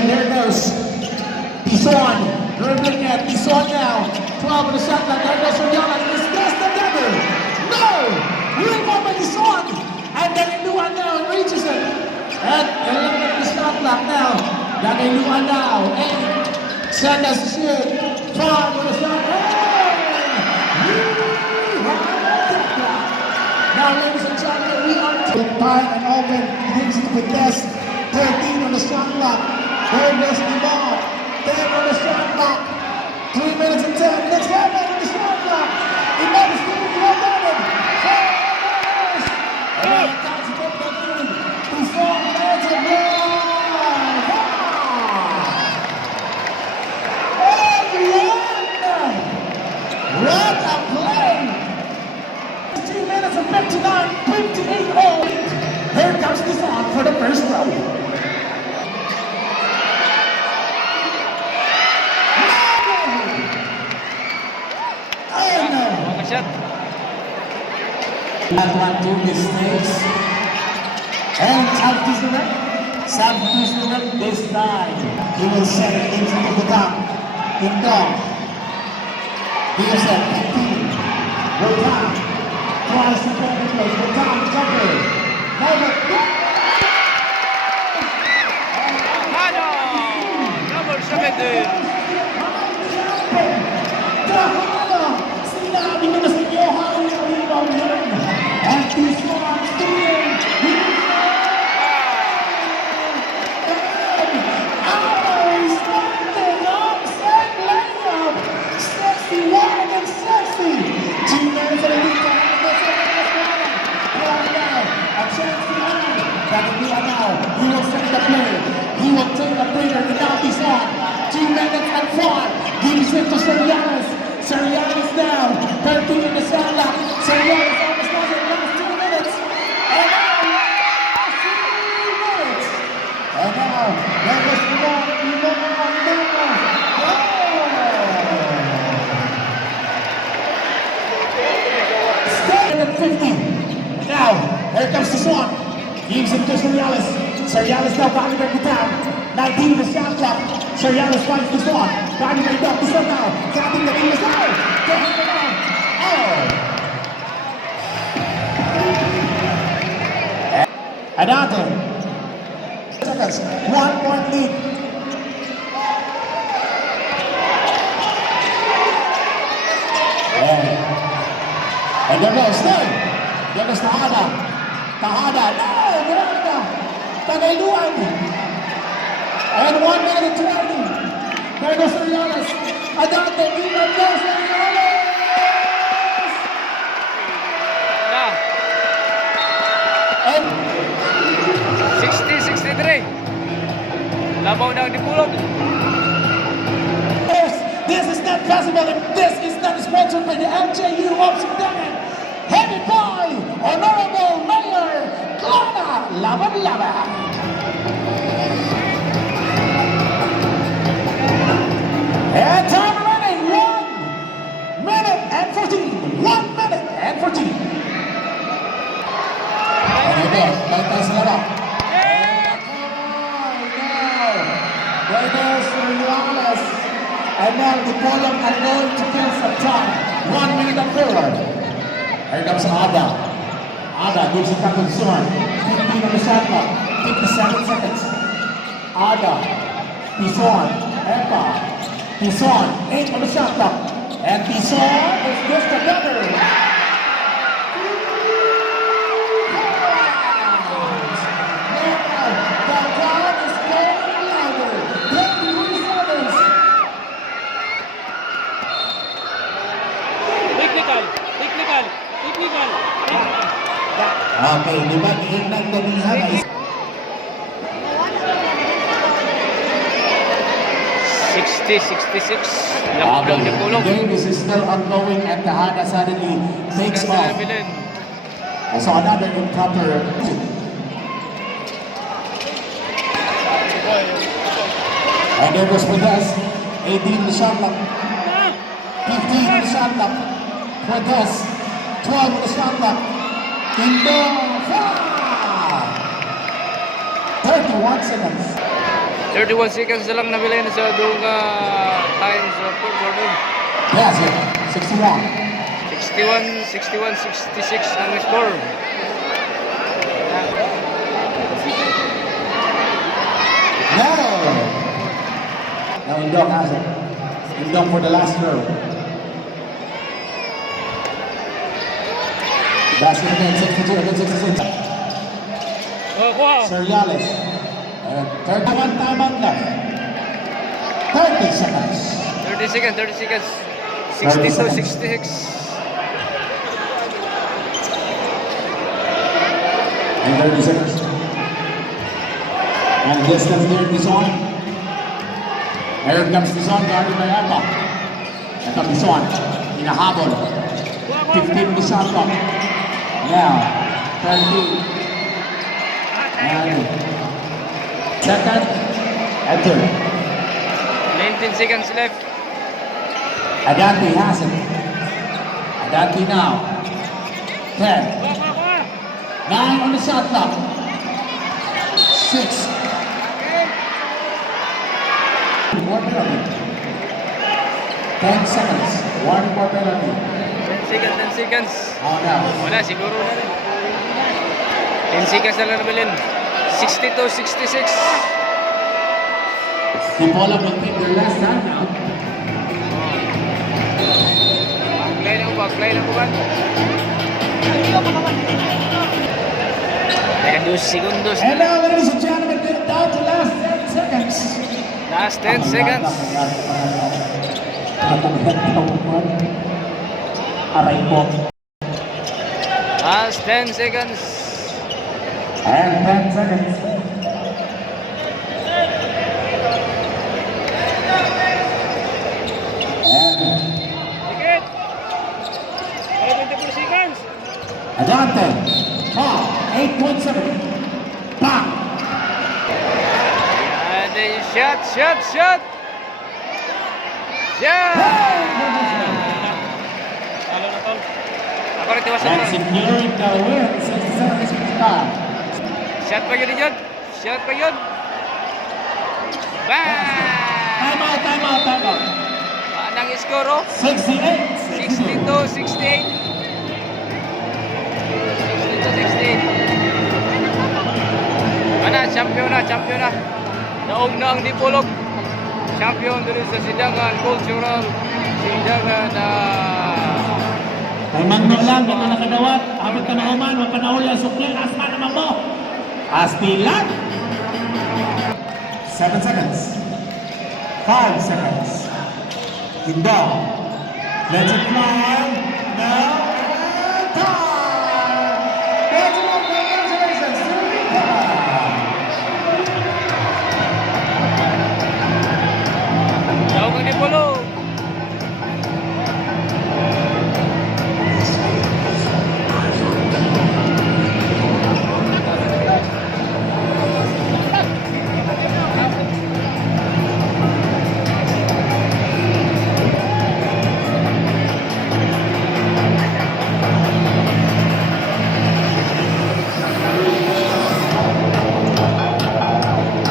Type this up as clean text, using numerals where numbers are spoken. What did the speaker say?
And there goes Tison. Dribbling it. Tison now. 12 on the shot clock. There goes Sorianas. Discuss the dagger. No! Real ball by Tison. And Daniluan now and reaches it. And 11 on the shot clock now. Daniluan now. 8 seconds to shoot. 5 on the shot. Now, ladies and gentlemen, we are time and open. Gives it with test. 13 on the shot clock. There goes the ball. 10 on the shot clock. 3 minutes and 10. Let's have it on the shot clock. Imagine Stephen Romanen. 4 hours. And now time to get back in. To 4 minutes of run. Everyone! What a play! 3 minutes and 59, 58 all. Here comes this on for the first row. That one, 2 mistakes. And substitution this time. He will set it into the top. In dog. He will set 15. Rotan. Tries to get it close. Rotan, jumper. Number 17. Sinabi mo na sa inyo, halos ang ibang yan. And this one, stealing. And starting upset layup. 61 against 60. 2 minutes and a lead time. A chance to hand. Daniluan now. He will set the play. He will take the player without this on. 2 minutes and 5. Gives it to Sorianas. Sorianas down. 13 in the shot clock. Sorianas almost does it. Last 2 minutes. And now, last 3 minutes. And now, there goes the ball. Stay at 50. Now, here comes the Swan. Gives it to Sorianas. Sorianas now back back down. 19 in the shot clock. Sorianas finds the Swan. Body made up. This one now. Counting the English out. Get him down. Oh. Another. Seconds. 1 point lead. And there goes Stay. There goes Tahada. Tahada. No! Miranda. Tagayluan. And 1 minute and 20. There goes Sorianas. Adante. Even goes Sorianas. And 60-63. Labaw na ang dipulog. This is not possible if this is not sponsored by the LJU of Sindangan. Heavy by Honorable Mayor Clara Laban-Laban. And time running, 1 minute and 14. 1 minute and 14. And again, balik tayo sa laro. There goes Sorianas. And now the column are going to kill some time. 1 minute and 4. Here comes Ada. Ada gives it back to Tison. 15 on the shot clock. 57 seconds. Ada. Tison. Epa. Tison, 8 on the shot clock. And Tison is just together. The crowd is going louder. 23 seconds. Technical. Okay, di ba? Iignag na niya. 60-66. Labaw na ang dipulog. The game is still ongoing and Tahada suddenly takes off. So another improper. And there goes Puentes. 18 the shot clock. 15 the shot clock. Puentes. 12 the shot clock. Indo. 31 seconds. 31 seconds na lang nabili na sa doong times per quarter. Yes, 61. 66 ang score. No! Now Indong has it. Indong for the last throw. Basket again, 62 against 66. Seriales. 31 time out left. 30 seconds. 30 seconds. 62, 66. And 30 seconds. And distance near Bison. Here comes Bison, guarded by Alba. Ito Bison, hinahabol. 15 Bison pa. Now, 30. And second, and third. 19 seconds left. Adante has it. Adante now. 10. 9 on the shot clock. 6. One penalty. 10 seconds. One more penalty. 10 seconds. Oh, now. Wala, siguro na rin. 10 seconds na lang nabilin. 62, 66. Tipola will take their last time now. Baglay lang po ba? Teka, 2 segundos And na. now, ladies and gentlemen, get down to last 10 seconds. Last 10 seconds. Aray po. Last 10 seconds. And 10 seconds. And Tikit. 24 seconds. Adante. 8.7. Bang! And then shot. Shot! Ako rin tiwasan And mo. securing the win. 67-65. Shot pa yun dyan. Shot pa yun. Bang! Time out. Anong score, oh? 68. 62, 68. 62, 68. Ana, champion na. Naog na ang Dipolog. Champion dito sa Sidangan Cultural. Sidangan na... Kay Magno lang, mga nakadawat. Abot ka na uman, mapanahuli ang sukli. Asma naman mo. Astilan. 7 seconds. 5 seconds. Indong. Let's it fly. Now.